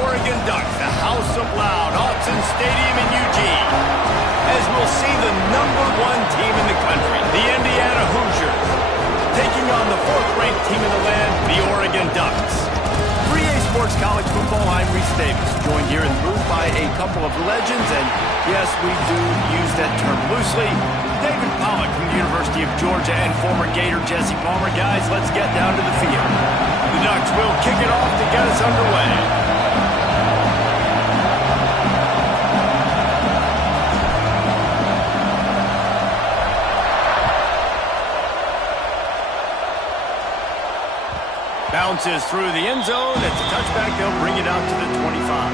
Oregon Ducks, the House of Loud, Autzen Stadium in Eugene, as we'll see the #1 team in the country, the Indiana Hoosiers, taking on the 4th-ranked team in the land, the Oregon Ducks. 3A Sports College Football, I'm Reese Davis, joined here in the booth by a couple of legends, and yes, we do use that term loosely. David Pollack from the University of Georgia and former Gator Jesse Palmer. Guys, let's get down to the field. The Ducks will kick it off to get us underway. Bounces through the end zone. It's a touchback. They'll bring it out to the 25.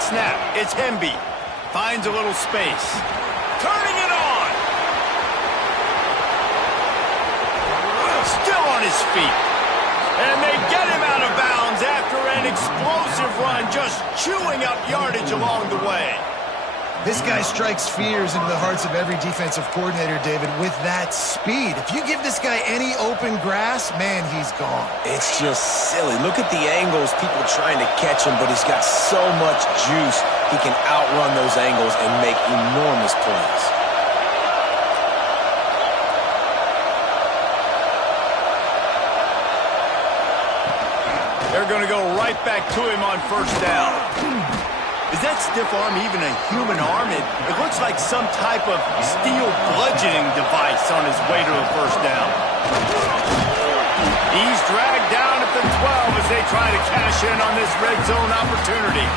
Snap. It's Hemby. Finds a little space. Turning it on. Still on his feet. And they get him out of bounds after an explosive run, just chewing up yardage along the way. This guy strikes fears into the hearts of every defensive coordinator, David, with that speed. If you give this guy any open grass, man, he's gone. It's just silly. Look at the angles, people trying to catch him, but he's got so much juice. He can outrun those angles and make enormous plays. They're going to go right back to him on first down. Is that stiff arm even a human arm? It looks like some type of steel bludgeoning device on his way to a first down. He's dragged down at the 12 as they try to cash in on this red zone opportunity.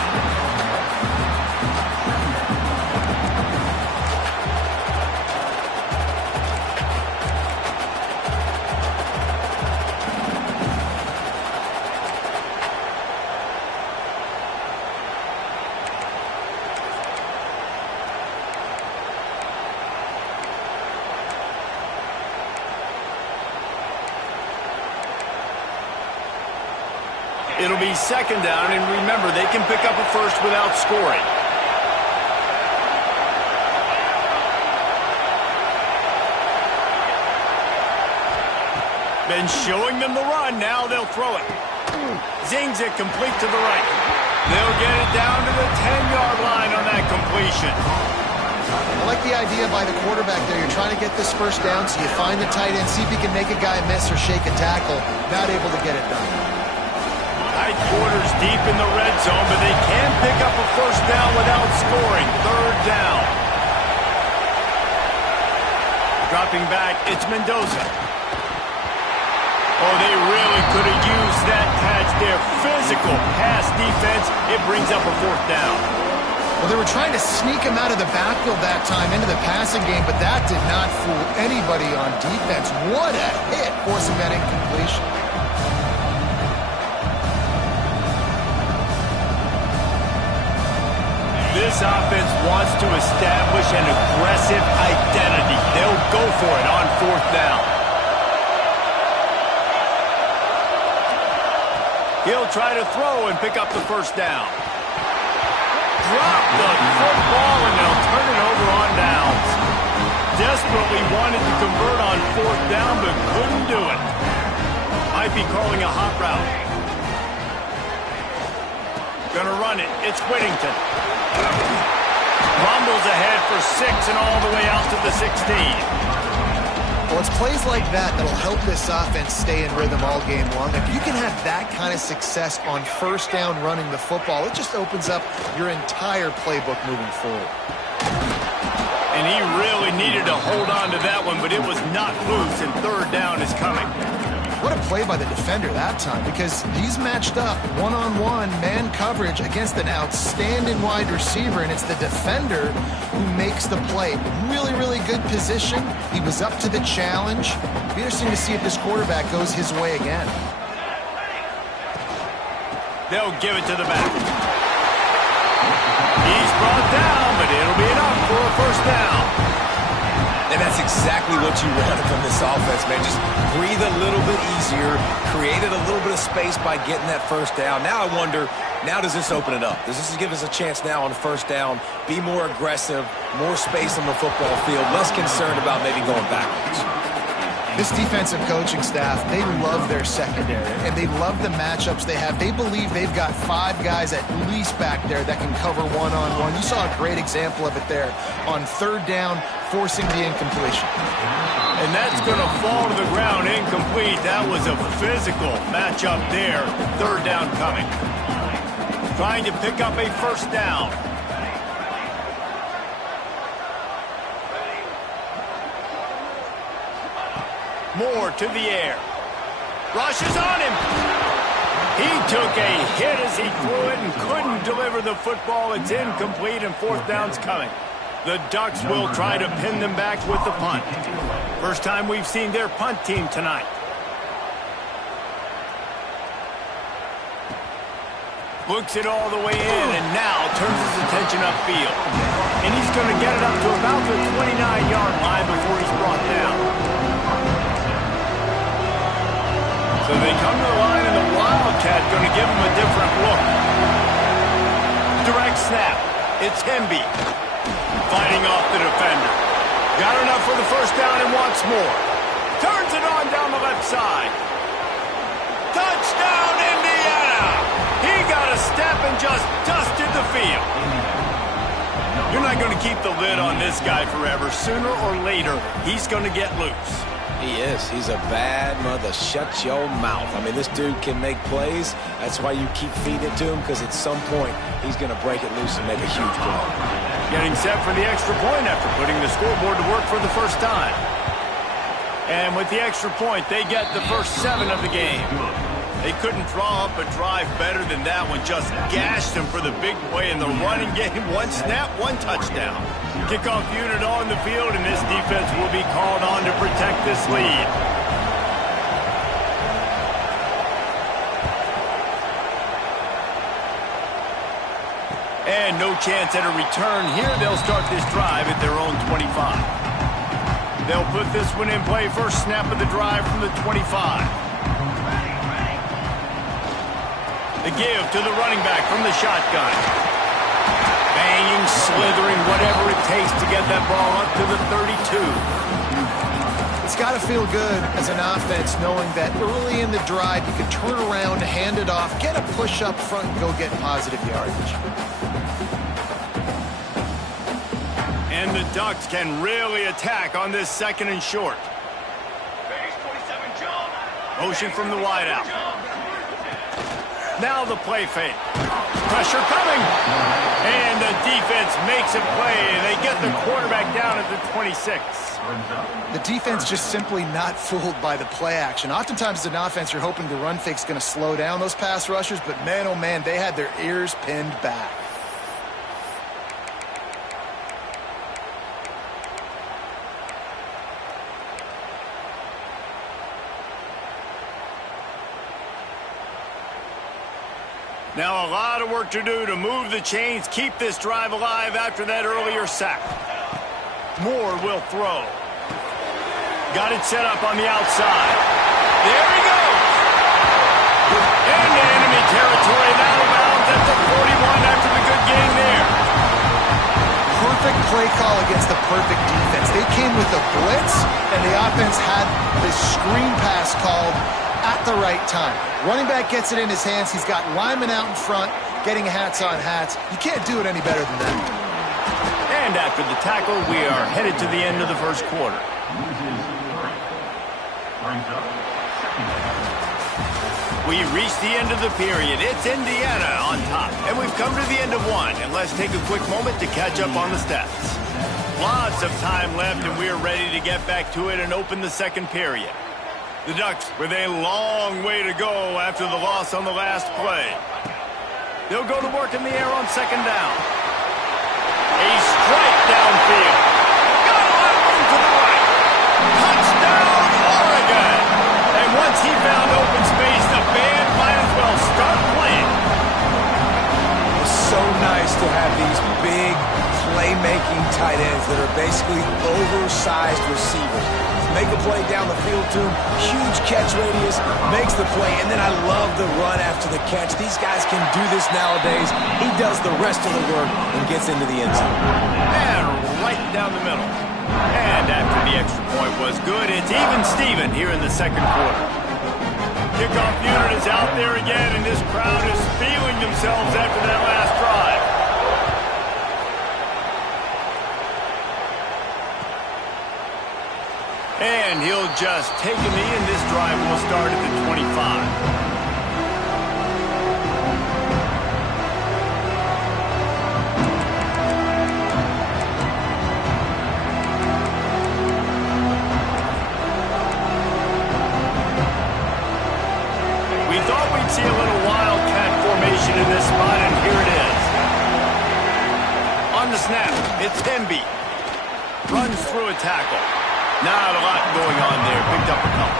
It'll be second down, and remember, they can pick up a first without scoring. Been showing them the run, now they'll throw it. Zings it complete to the right. They'll get it down to the 10-yard line on that completion. I like the idea by the quarterback there. You're trying to get this first down, so you find the tight end, see if he can make a guy miss or shake a tackle. Not able to get it done. Tight quarters deep in the red zone, but they can pick up a first down without scoring. Third down. Dropping back, it's Mendoza. Oh, they really could have used that catch there. Physical pass defense. It brings up a fourth down. Well, they were trying to sneak him out of the backfield that time into the passing game, but that did not fool anybody on defense. What a hit, forcing that incompletion. This offense wants to establish an aggressive identity. They'll go for it on fourth down. He'll try to throw and pick up the first down. Drop the football and they'll turn it over on downs. Desperately wanted to convert on fourth down but couldn't do it. Might be calling a hot route. Gonna run it. It's Whittington. Rumbles ahead for 6 and all the way out to the 16. Well, it's plays like that that'll help this offense stay in rhythm all game long. If you can have that kind of success on first down running the football, it just opens up your entire playbook moving forward. And he really needed to hold on to that one, but it was not loose, and third down is coming. What a play by the defender that time, because he's matched up one-on-one man coverage against an outstanding wide receiver, and it's the defender who makes the play. Really, really good position. He was up to the challenge. It'll be interesting to see if this quarterback goes his way again. They'll give it to the back. He's brought down, but it'll be enough for a first down. And That's exactly what you wanted from this offense, man. Just breathe a little bit easier, created a little bit of space by getting that first down. Now I wonder, now does this open it up? Does this give us a chance now on first down, be more aggressive, more space on the football field, less concerned about maybe going backwards? This defensive coaching staff, they love their secondary, and they love the matchups they have. They believe they've got 5 guys at least back there that can cover one-on-one. You saw a great example of it there on third down, forcing the incompletion. And that's going to fall to the ground incomplete. That was a physical matchup there. Third down coming. Trying to pick up a first down. Moore to the air. Rushes on him. He took a hit as he threw it and couldn't deliver the football. It's incomplete and fourth down's coming. The Ducks will try to pin them back with the punt. First time we've seen their punt team tonight. Looks it all the way in and now turns his attention upfield. And he's going to get it up to about the 29-yard line before he's brought down. So they come to the line, and the Wildcat going to give him a different look. Direct snap. It's Hemby fighting off the defender. Got enough for the first down and wants more. Turns it on down the left side. Touchdown, Indiana! He got a step and just dusted the field. You're not going to keep the lid on this guy forever. Sooner or later, he's going to get loose. He is. He's a bad mother. Shut your mouth. I mean, this dude can make plays. That's why you keep feeding it to him, because at some point, he's going to break it loose and make a huge play. Getting set for the extra point after putting the scoreboard to work for the first time. And with the extra point, they get the first 7 of the game. They couldn't draw up a drive better than that one. Just gashed them for the big play in the running game. 1 snap, 1 touchdown. Kickoff unit on the field, and this defense will be called on to protect this lead. And no chance at a return here. They'll start this drive at their own 25. They'll put this one in play. First snap of the drive from the 25. The give to the running back from the shotgun. Banging, slithering, whatever it takes to get that ball up to the 32. It's got to feel good as an offense knowing that early in the drive you can turn around, hand it off, get a push up front, and go get positive yardage. And the Ducks can really attack on this second and short. Motion from the wideout. Now the play fake. Pressure coming. And the defense makes a play. They get the quarterback down at the 26. The defense just simply not fooled by the play action. Oftentimes as an offense, you're hoping the run fake's going to slow down those pass rushers, but man, oh man, they had their ears pinned back. Now a lot of work to do to move the chains, keep this drive alive after that earlier sack. Moore will throw. Got it set up on the outside. There he goes. Into enemy territory. Out of bounds at the 41 after the good game there. Perfect play call against the perfect defense. They came with a blitz, and the offense had this screen pass called at the right time. Running back gets it in his hands. He's got linemen out in front, getting hats on hats. You can't do it any better than that. And after the tackle, we are headed to the end of the first quarter. We reached the end of the period. It's Indiana on top. And we've come to the end of one. And let's take a quick moment to catch up on the stats. Lots of time left, and we are ready to get back to it and open the second period. The Ducks with a long way to go after the loss on the last play. They'll go to work in the air on second down. A strike downfield. Got a lot of room to the right. Touchdown, Oregon. And once he found open space, the band might as well start playing. It's so nice to have these big playmaking tight ends that are basically oversized receivers. Make a play down the field to him, huge catch radius, makes the play, and then I love the run after the catch. These guys can do this nowadays. He does the rest of the work and gets into the end zone. And right down the middle. And after the extra point was good, it's even Steven here in the second quarter. Kickoff unit is out there again, and this crowd is feeling themselves after that last drive. And he'll just take a knee, and this drive will start at the 25. See a little wildcat formation in this spot, and here it is. On the snap, it's Hemby. Runs through a tackle. Not a lot going on there. Picked up a couple.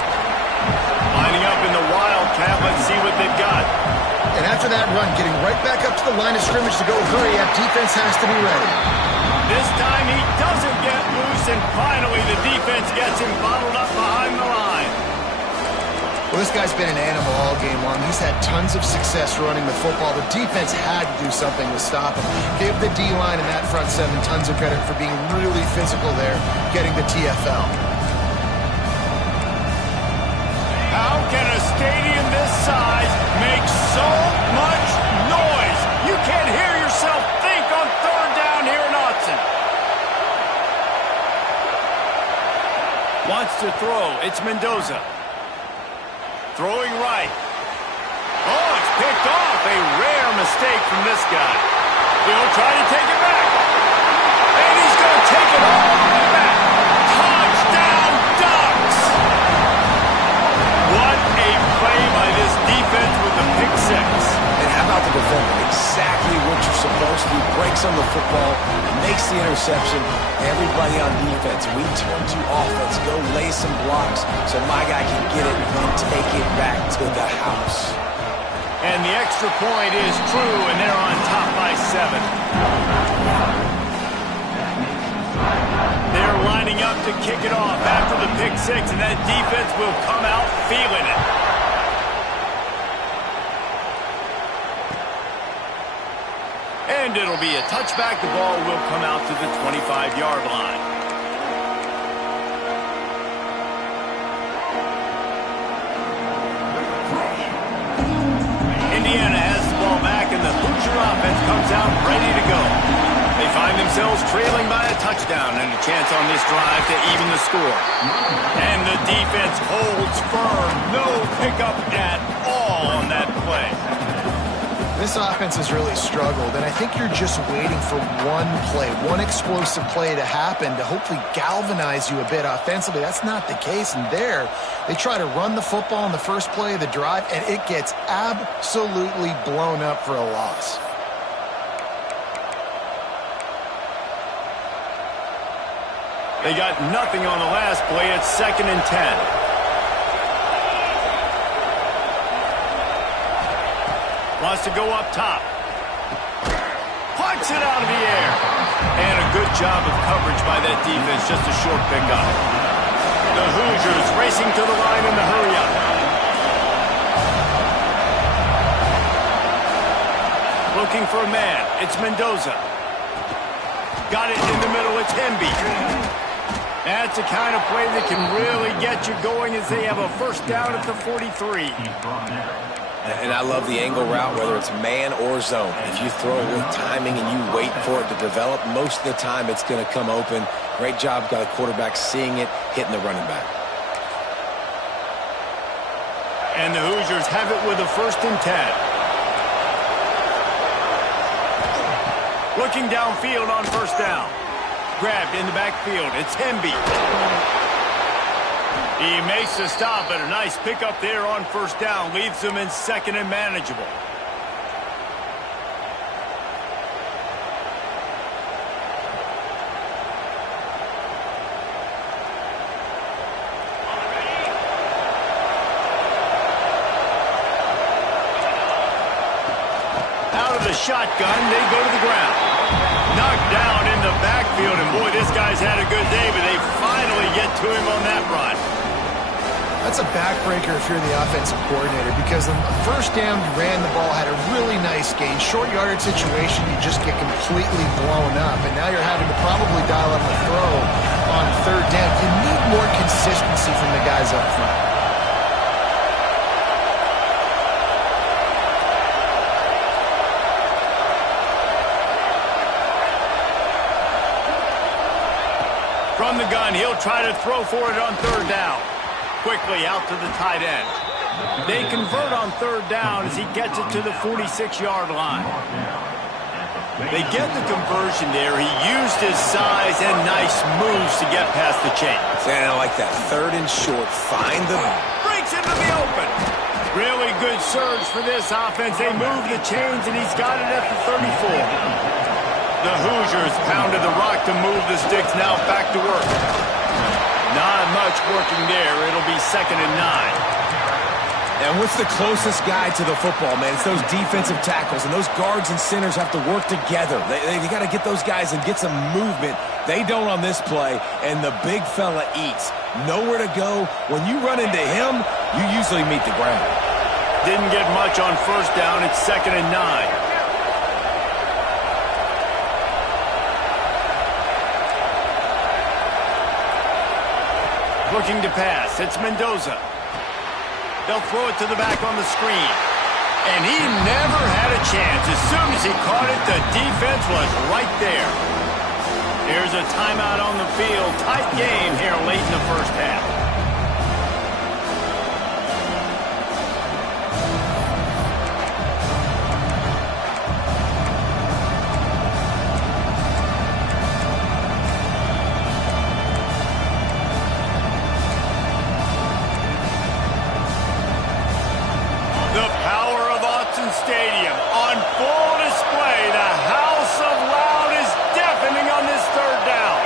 Lining up in the wildcat. Let's see what they've got. And after that run, getting right back up to the line of scrimmage to go hurry up, defense has to be ready. This time he doesn't get loose, and finally the defense gets him bottled up behind the line. Well, this guy's been an animal all game long. He's had tons of success running the football. The defense had to do something to stop him. Give the D-line and that front seven tons of credit for being really physical there, getting the TFL. How can a stadium this size make so much noise? You can't hear yourself think on third down here in Autzen. Wants to throw. It's Mendoza. Throwing right. Oh, it's picked off. A rare mistake from this guy. He'll try to take it back. And he's going to take it all the way back. Touchdown, Ducks! What a play by this defense with the pick six. And how about the defender? Exactly what you're supposed to do. Breaks on the football, makes the interception. Everybody on defense, we turn to offense. Go lay some blocks so my guy can get it and take it back to the house. And the extra point is true, and they're on top by 7. They're lining up to kick it off after the pick six, and that defense will come out feeling it. And it'll be a touchback. The ball will come out to the 25-yard line. Indiana has the ball back, and the Hoosier offense comes out ready to go. They find themselves trailing by a touchdown and a chance on this drive to even the score. And the defense holds firm. No pickup at all on that play. This offense has really struggled, and I think you're just waiting for one play, one explosive play to happen to hopefully galvanize you a bit offensively. That's not the case, and there they try to run the football in the first play of the drive, and it gets absolutely blown up for a loss. They got nothing on the last play. It's 2nd and 10. Wants to go up top. Punts it out of the air. And a good job of coverage by that defense. Just a short pickup. The Hoosiers racing to the line in the hurry-up. Looking for a man. It's Mendoza. Got it in the middle. It's Hemby. That's the kind of play that can really get you going as they have a first down at the 43. And I love the angle route, whether it's man or zone. If you throw it with timing and you wait for it to develop, most of the time it's going to come open. Great job by the quarterback seeing it, hitting the running back. And the Hoosiers have it with a 1st and 10. Looking downfield on first down. Grabbed in the backfield. It's Hemby. He makes the stop, but a nice pickup there on first down. Leaves them in 2nd and manageable. Out of the shotgun, they go to the ground. Knocked down in the backfield, and boy, this guy's had a good day, but they finally get to him on that run. That's a backbreaker if you're the offensive coordinator, because on the first down, you ran the ball, had a really nice gain. Short yardage situation, you just get completely blown up, and now you're having to probably dial up the throw on third down. You need more consistency from the guys up front. From the gun, he'll try to throw for it on third down. Quickly out to the tight end. They convert on third down as he gets it to the 46-yard line. They get the conversion there. He used his size and nice moves to get past the chains. And I like that. Third and short. Find the... Breaks into the open. Really good surge for this offense. They move the chains, and he's got it at the 34. The Hoosiers pounded the rock to move the sticks. Now back to work. Not much working there. It'll be 2nd and 9. And what's the closest guy to the football, man? It's those defensive tackles, and those guards and centers have to work together. They got to get those guys and get some movement. They don't on this play, and the big fella eats. Nowhere to go. When you run into him, you usually meet the ground. Didn't get much on first down. It's 2nd and 9. Looking to pass. It's Mendoza. They'll throw it to the back on the screen. And he never had a chance. As soon as he caught it, the defense was right there. Here's a timeout on the field. Tight game here late in the first half. Stadium on full display. The house of loud is deafening on this third down.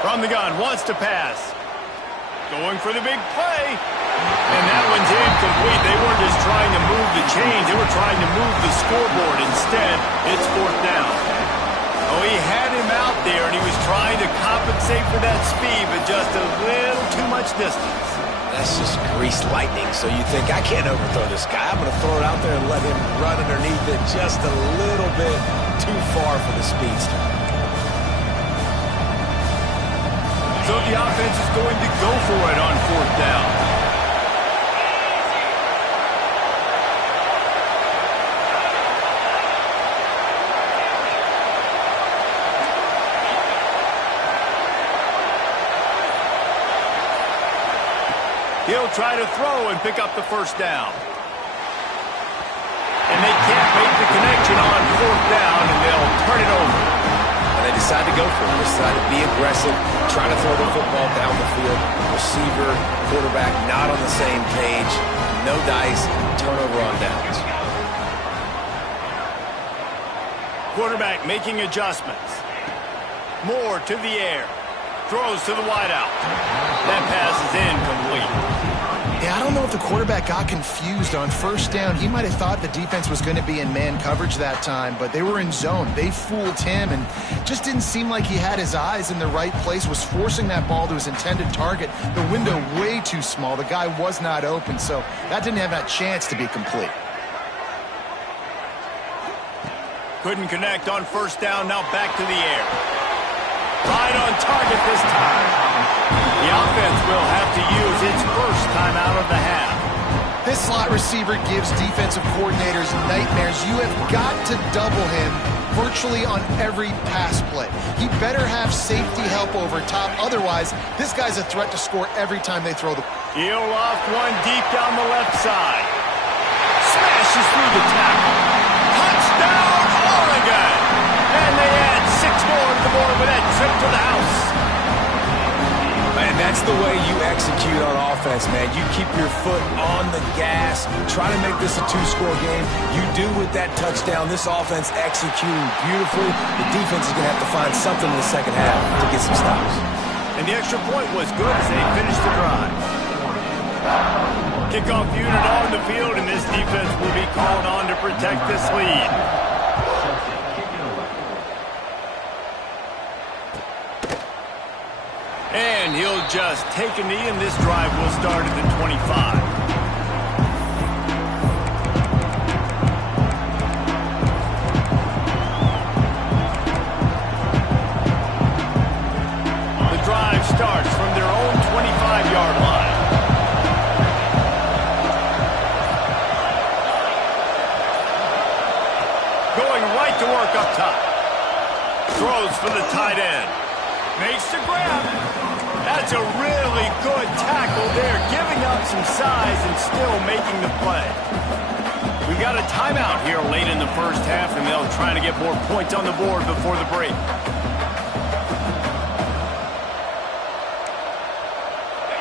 From the gun, wants to pass. Going for the big play. And that one's incomplete. They weren't just trying to move the chains. They were trying to move the scoreboard. Instead, it's 4th down. Oh, he had him out there, and he was trying to compensate for that speed, but just a little too much distance. That's just greased lightning. So you think, I can't overthrow this guy. I'm going to throw it out there and let him run underneath it just a little bit too far for the speedster. So the offense is going to go for it on 4th down. He'll try to throw and pick up the first down. And they can't make the connection on 4th down, and they'll turn it over. And they decide to go for it. They decide to be aggressive, try to throw the football down the field. Receiver, quarterback not on the same page. No dice, turnover on downs. Quarterback making adjustments. Moore to the air. Throws to the wideout. That pass is incomplete. Yeah, I don't know if the quarterback got confused on first down. He might have thought the defense was going to be in man coverage that time, but they were in zone. They fooled him and just didn't seem like he had his eyes in the right place, was forcing that ball to his intended target. The window way too small. The guy was not open, so that didn't have that chance to be complete. Couldn't connect on first down. Now back to the air. Right on target this time. The offense will have to use its first timeout of the half. This slot receiver gives defensive coordinators nightmares. You have got to double him virtually on every pass play. He better have safety help over top. Otherwise, this guy's a threat to score every time they throw the ball. He'll loft one deep down the left side. Smashes through the tackle. Touchdown, Oregon! And they add 6 more to the board with that trip to the house. And that's the way you execute on offense, man. You keep your foot on the gas. Try to make this a 2-score game. You do with that touchdown. This offense executing beautifully. The defense is going to have to find something in the second half to get some stops. And the extra point was good as they finished the drive. Kickoff unit on the field, and this defense will be called on to protect this lead. And he'll just take a knee, and this drive will start at the 25. The drive starts from their own 25-yard line. Going right to work up top. Throws for the tight end. Makes the grab. That's a really good tackle there, giving up some size and still making the play. We got a timeout here late in the first half, and they'll try to get more points on the board before the break.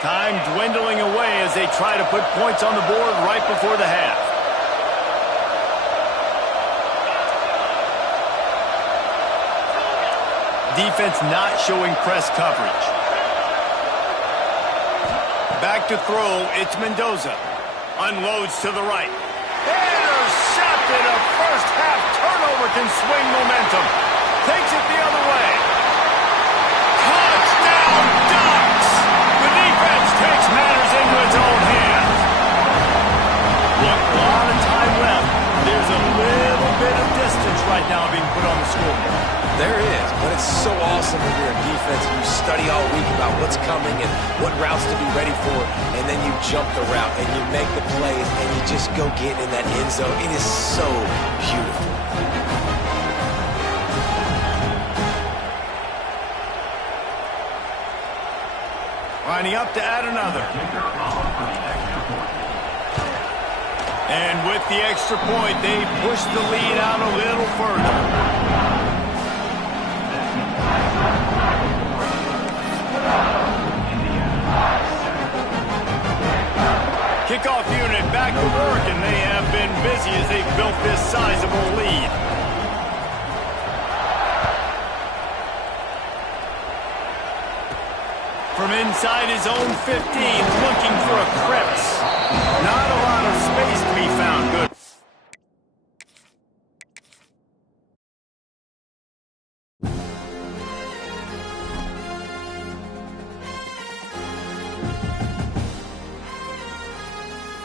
Time dwindling away as they try to put points on the board right before the half. Defense not showing press coverage. Back to throw, it's Mendoza. Unloads to the right. Intercepted. A first half turnover can swing momentum. Takes it the other way. Touchdown Ducks! The defense takes matters into its own hands. Look, a lot of time left. There's a little bit of distance right now being put on the scoreboard. There is, but it's so awesome when you're in defense and you study all week about what's coming and what routes to be ready for, and then you jump the route and you make the plays and you just go get in that end zone. It is so beautiful. Lining up to add another. And with the extra point, they push the lead out a little further. Kickoff unit back to work, and they have been busy as they've built this sizable lead. From inside his own 15, looking for a crevice. Not a